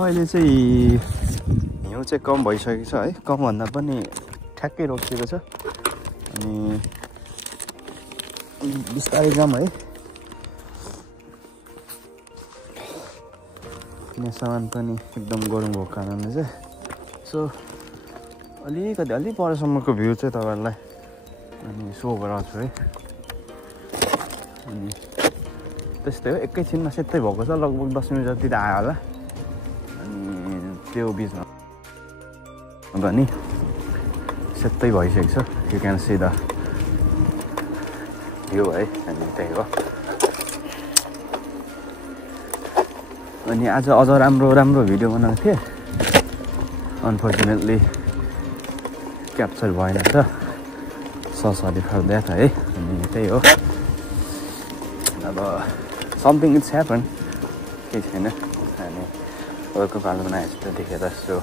अहिले चाहिँ हिउँ चाहिँ कम भइसकेको छ है, कम भन्दा पनि ठ्याक्कै रोकिएको छ। अनि बिस्तारै जाम है, किन सामान पनि एकदम गरम भएको कारणले चाहिँ। सो अलिकति अलि परसम्मको भ्यू चाहिँ तपाईँहरूलाई अनि सो गराउँछु है। अनि त्यस्तै हो, एकैछिनमा सेतै भएको छ, लगभग 10 मिनट जति त आयो होला। त्यो बिचमा पनि सेतै भइसकेको छ, you can see the view है। अनि त्यही हो। अनि आज अझ राम्रो भिडियो बनाएको थिएँ, अनफर्चुनेटली क्याप्चर भएन त, सरी फर द्याट है। अनि त्यही हो, अब समथिङ इट्स ह्यापन, केही छैन। अनि अर्को पालो बनाएछु त देखेर यसो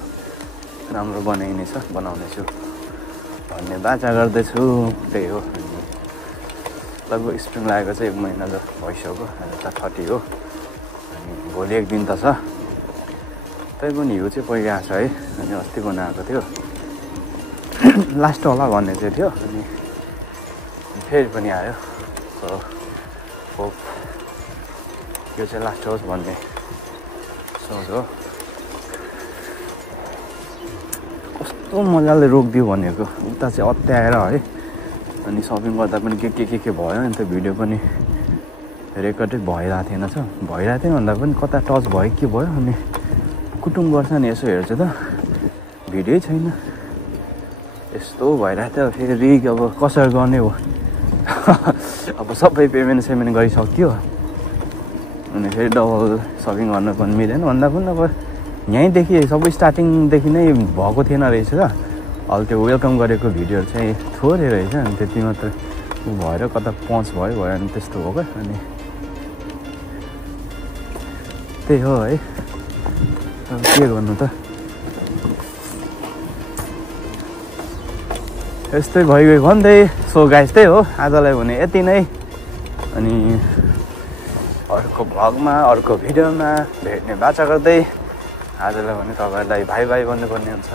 राम्रो बनाउनेछु भन्ने बाचा गर्दैछु। त्यही हो। अनि लगभग स्प्रिङ लागेको चाहिँ 1 महिना त भइसक्यो, अहिले त 30 हो। अनि भोलि एक दिन त छ, त्यही पनि हिउँ चाहिँ पहिला छ है। अनि अस्ति बनाएको थियो, लास्ट होला भन्ने चाहिँ थियो, अनि फेरि पनि आयो। सो होप यो चाहिँ लास्ट होस् भन्ने सोच हो। कस्तो मजाले रोकिदियो भनेको, उता चाहिँ अत्याएर है। अनि सपिङ गर्दा पनि के भयो, अनि त्यो भिडियो पनि रेकर्डै भइरहेको थिएन छ, भइरहेको थिएन भन्दा पनि कता टच भयो के भयो। अनि कुटुङ गर्छ नि, यसो हेर्छु त भिडियोै छैन, यस्तो भइरहेको थियो। फेरि अब कसरी गर्ने हो, अब सबै पेमेन्ट गरिसक्यो, अनि फेरि डबल सपिङ गर्न पनि मिलेन। भन्दा पनि अब यहीँदेखि सबै स्टार्टिङदेखि नै भएको थिएन रहेछ त। अहिले त्यो वेलकम गरेको भिडियोहरू चाहिँ थोरै रहेछ, अनि त्यति मात्र भएर कता पहुँच भयो अनि त्यस्तो हो क्या। अनि त्यही हो है, अब के गर्नु त, यस्तै भइगयो भन्दै। सो गाइस त्यही हो, आजलाई भने यति नै। अनि अर्को भ्लगमा अर्को भिडियोमा भेट्ने बाचा गर्दै आजलाई भने तपाईँहरूलाई भाइ भाइ भन्नुपर्ने हुन्छ।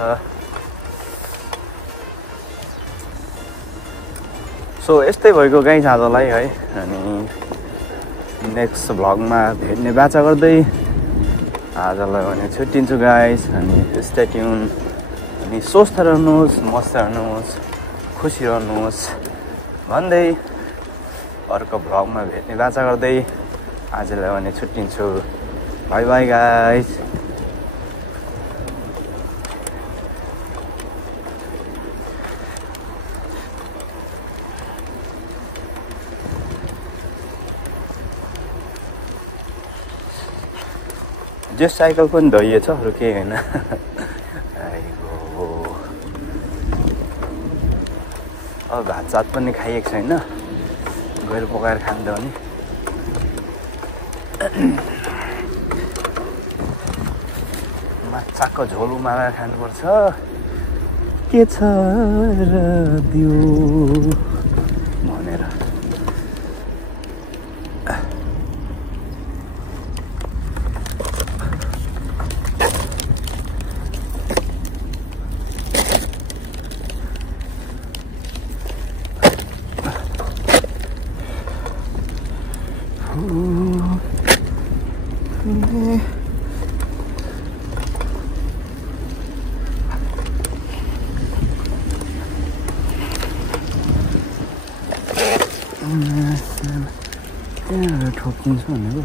सो यस्तै भएको गाइस आजलाई है। अनि नेक्स्ट भ्लगमा भेट्ने बाचा गर्दै आजलाई भने छुट्टिन्छु गाइस। अनि स्टे ट्युन, अनि स्वस्थ रहनुहोस्, मस्त रहनुहोस्, खुसी रहनुहोस् भन्दै अर्को भ्लगमा भेट्ने बाचा गर्दै आजलाई भने छुट्टिन्छु। Bye bye guys. जो साइकल पनि धोइएछ, अरू केही होइन। अब भात सात पनि खाइएको छैन, गएर पकाएर खान्छ भने माछाको झोल उमालेर खानुपर्छ। के छ र दियो भनेर। ठोकिन्छ भनेको